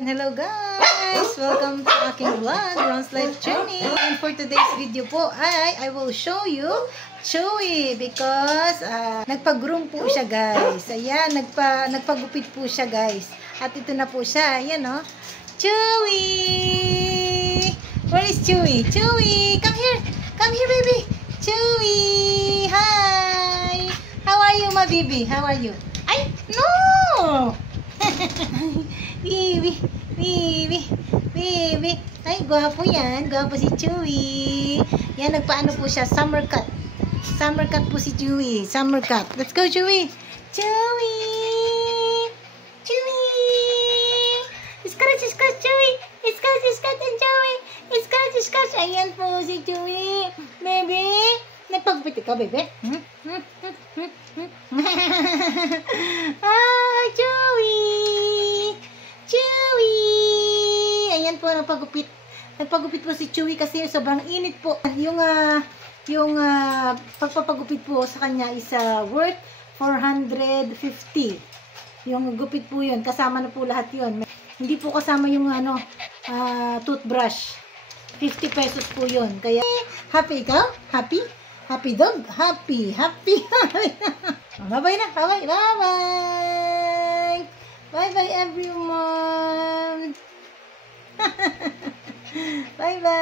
Hello guys! Welcome to aking vlog, Ron's Life Journey. And for today's video po ay I will show you Chewy because nagpa-groom po siya guys. Ayan, nagpagupit po siya guys. At ito na po siya. Ayan o. Chewy! Where is Chewy? Chewy! Come here! Come here baby! Chewy! Hi! How are you my baby? How are you? Ay! No! Baby, baby, baby. Ay, gwapo yan. Gwapo si Chewy. Yan, nagpaano po siya. Summer cut. Summer cut po si Chewy. Summer cut. Let's go, Chewy. Chewy. Chewy. Scratch, scratch, Chewy. Scratch, scratch, and Chewy. Scratch, scratch. Ayan po si Chewy. Baby. Nagpagupit ka, baby? Ah, Chewy. Chewy! Ayan po, nagpagupit. Nagpagupit po si Chewy kasi sobrang init po. Yung pagpapagupit po sa kanya is worth 450. Yung gupit po yun. Kasama na po lahat yun. Hindi po kasama yung toothbrush. 50 pesos po yun. Kaya, happy ikaw? Happy? Happy dog? Happy. Happy. Bye-bye na. Bye-bye. Bye-bye. Bye-bye everyone. Bye-bye.